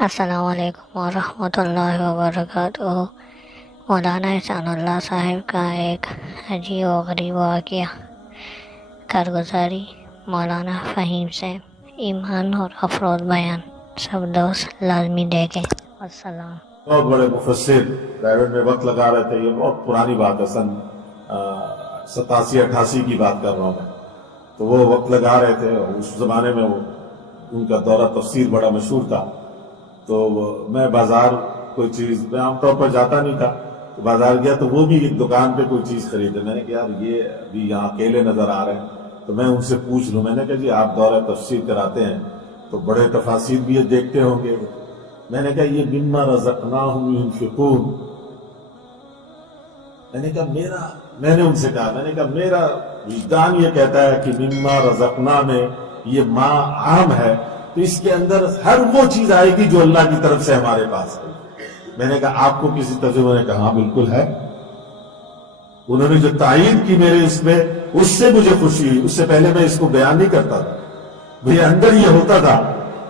السلام علیکم ورحمۃ اللہ وبرکاتہ۔ مولانا احسان اللہ صاحب کا ایک عجیب و غریب واقعہ۔ کارگزاری مولانا فہیم سے ایمان اور افروز بیان۔ سب دوست لازمی دیکھیں۔ السلام۔ بہت بڑے مفسر پرائیویٹ میں وقت لگا رہے تھے، یہ بہت پرانی بات ہے، سن 87-88 کی بات کر رہا ہوں میں۔ تو وہ وقت لگا رہے تھے، اس زمانے میں ان کا دورہ تفسیر بڑا مشہور تھا۔ تو میں بازار کوئی چیز، میں عام طور پر جاتا نہیں تھا، تو بازار گیا تو وہ بھی ایک دکان پہ کوئی چیز خریدے۔ میں نے کہا یار یہ ابھی یہاں اکیلے نظر آ رہے ہیں، تو میں ان سے پوچھ لوں۔ میں نے کہا جی آپ دورہ تفسیر کراتے ہیں تو بڑے تفاسیر بھی یہ دیکھتے ہوں گے۔ میں نے کہا یہ مما رزقناہم ينفقون۔ میں نے ان سے کہا، میں نے کہا میرا وجدان یہ کہتا ہے کہ مما رزقنا میں یہ ما عام ہے، تو اس کے اندر ہر وہ چیز آئے گی جو اللہ کی طرف سے ہمارے پاس ہے۔ میں نے کہا آپ کو کسی ترجمے نے کہا ہاں بالکل ہے۔ انہوں نے جو تائید کی میرے اس میں، اس سے مجھے خوشی ہوئی۔ اس سے پہلے میں اس کو بیان نہیں کرتا تھا، میرے اندر یہ ہوتا تھا،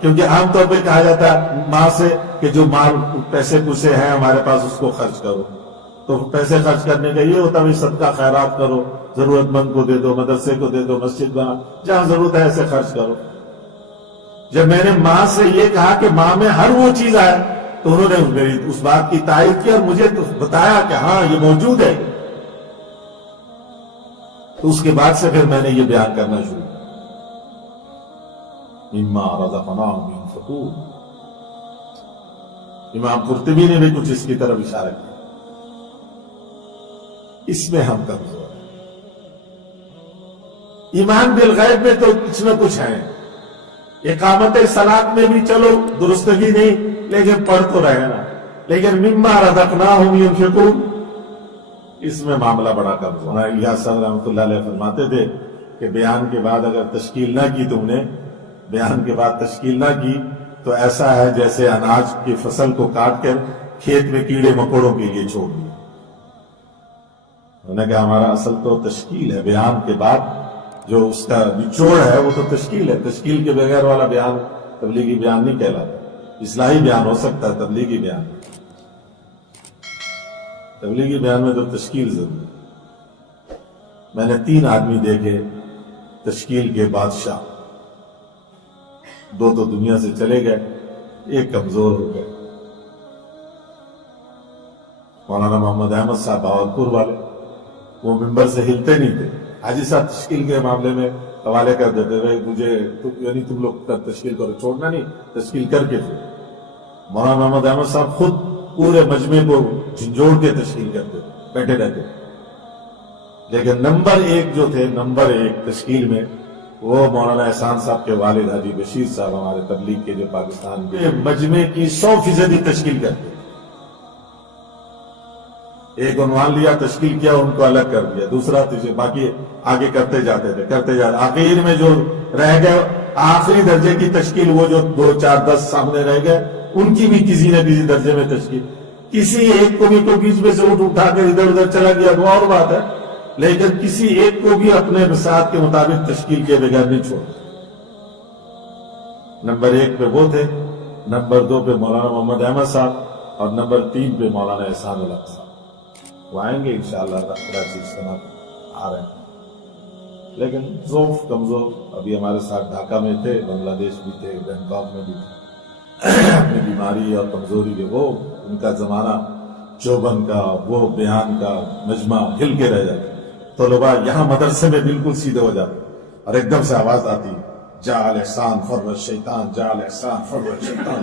کیونکہ عام طور پہ کہا جاتا ہے ماں سے کہ جو مال پیسے پوسے ہیں ہمارے پاس اس کو خرچ کرو۔ تو پیسے خرچ کرنے کا یہ ہوتا ہے صدقہ خیرات کرو، ضرورت مند کو دے دو، مدرسے کو دے دو، مسجد بنا، جہاں ضرورت ہے ایسے خرچ کرو۔ جب میں نے ماں سے یہ کہا کہ ماں میں ہر وہ چیز آئے، تو انہوں نے میری اس بات کی تائید کی اور مجھے تو بتایا کہ ہاں یہ موجود ہے۔ تو اس کے بعد سے پھر میں نے یہ بیان کرنا شروع کیا، مما رزقناہم ينفقون۔ امام قرطبی نے بھی کچھ اس کی طرف اشارہ کیا۔ اس میں ہم کمزور ہیں۔ ایمان بالغیب میں تو کچھ نہ کچھ ہے، اقامت صلاۃ میں بھی چلو درستگی نہیں، لیکن پڑھ تو رہے نا، لیکن مما رزقناہم ينفقون اس میں معاملہ بڑا کمزور ہے۔ الیاس صاحب رحمۃ اللہ علیہ فرماتے تھے کہ بیان کے بعد اگر تشکیل نہ کی تم نے، بیان کے بعد تشکیل نہ کی تو ایسا ہے جیسے اناج کی فصل کو کاٹ کر کھیت میں کیڑے مکوڑوں کے لیے چھوڑ دیا۔ انہوں نے کہا ہمارا اصل تو تشکیل ہے، بیان کے بعد جو اس کا نچوڑ ہے وہ تو تشکیل ہے۔ تشکیل کے بغیر والا بیان تبلیغی بیان نہیں کہلاتا۔ اصلاحی بیان ہو سکتا ہے، تبلیغی بیان، تبلیغی بیان میں تو تشکیل ضروری ہے۔ میں نے 3 آدمی دیکھے تشکیل کے بادشاہ، 2 تو دنیا سے چلے گئے، ایک کمزور ہو گئے۔ مولانا محمد احمد صاحب باولپور والے، وہ ممبر سے ہلتے نہیں تھے۔ حاجی صاحب تشکیل کے معاملے میں حوالے کر دیتے تھے، مجھے یعنی تم لوگ تشکیل کرو، چھوڑنا نہیں، تشکیل کر کے پھر۔ مولانا محمد احمد صاحب خود پورے مجمع کو جھنجھوڑ کے تشکیل کرتے تھے، بیٹھے رہتے تھے۔ لیکن نمبر 1 جو تھے، نمبر 1 تشکیل میں، وہ مولانا احسان صاحب کے والد حاجی بشیر صاحب، ہمارے تبلیغ کے جو پاکستان کے مجمع کی 100% تشکیل کرتے تھے۔ ایک عنوان لیا، تشکیل کیا، ان کو الگ کر دیا، دوسرا باقی آگے کرتے جاتے تھے، کرتے جاتے۔ آخر میں جو رہ گئے آخری درجے کی تشکیل، وہ جو 2 4 10 سامنے رہ گئے، ان کی بھی کسی نہ کسی درجے میں تشکیل۔ کسی ایک کو بھی کوئی بیچ میں سے اٹھا کر ادھر ادھر چلا گیا تو اور بات ہے، لیکن کسی ایک کو بھی اپنے بساط کے مطابق تشکیل کے بغیر نہیں چھوڑ۔ نمبر 1 پہ وہ تھے، نمبر 2 پہ مولانا محمد احمد صاحب، اور نمبر 3 پہ مولانا احسان اللہ صاحب۔ وہ آئیں گے انشاءاللہ، کراچی اجتماع آ رہے ہیں، لیکن ضعف کمزور ابھی ہمارے ساتھ ڈھاکہ میں تھے، بنگلہ دیش بھی تھے، بینکاک میں بھی تھے، اپنی بیماری اور کمزوری کے وہ ان کا زمانہ چوبن کا وہ بیان کا مجمع ہل کے رہ جاتے، طلباء یہاں مدرسے میں بالکل سیدھے ہو جاتے، اور ایک دم سے آواز آتی، جا الاحسان فر الشیطان، جا الاحسان فر الشیطان۔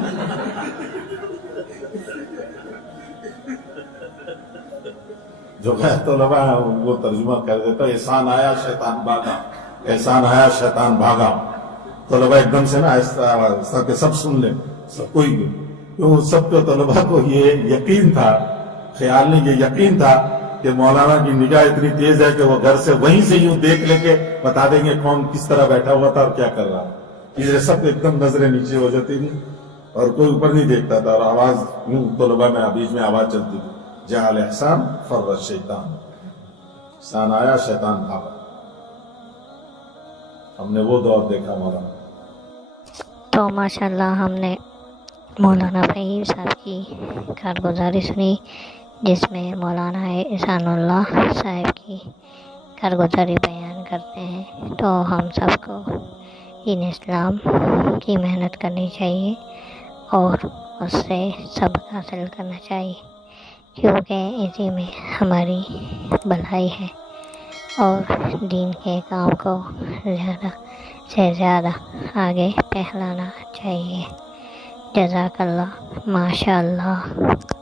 جو غیر طلباء ہیں ان کو ترجمہ کر دیتا، احسان آیا شیطان بھاگا، احسان آیا شیطان بھاگا۔ طلباء ایک دم سے نا ایسا کہ سب سن لیں، سب کوئی بھی، کیوں سب کو طلباء کو یہ یقین تھا، خیال نہیں، یہ یقین تھا کہ مولانا کی نگاہ اتنی تیز ہے کہ وہ گھر سے وہیں سے یوں دیکھ لے کے بتا دیں گے کون کس طرح بیٹھا ہوا تھا اور کیا کر رہا ہے۔ اس لیے سب ایک دم نظریں نیچے ہو جاتی تھی اور کوئی اوپر نہیں دیکھتا تھا، اور آواز یوں طلباء میں بیچ میں آواز چلتی تھی، جا الاحسان فر الشیطان، احسان آیا شیطان بھاگا۔ ہم نے وہ دور دیکھا مولانا۔ تو ماشاءاللہ ہم نے مولانا فہیم صاحب کی کارگزاری سنی، جس میں مولانا احسان اللہ صاحب کی کارگزاری بیان کرتے ہیں۔ تو ہم سب کو دین اسلام کی محنت کرنی چاہیے اور اس سے سبق حاصل کرنا چاہیے، کیونکہ اسی میں ہماری بھلائی ہے، اور دین کے کام کو زیادہ سے زیادہ آگے پھیلانا چاہیے۔ جزاک اللہ، ماشاء اللہ۔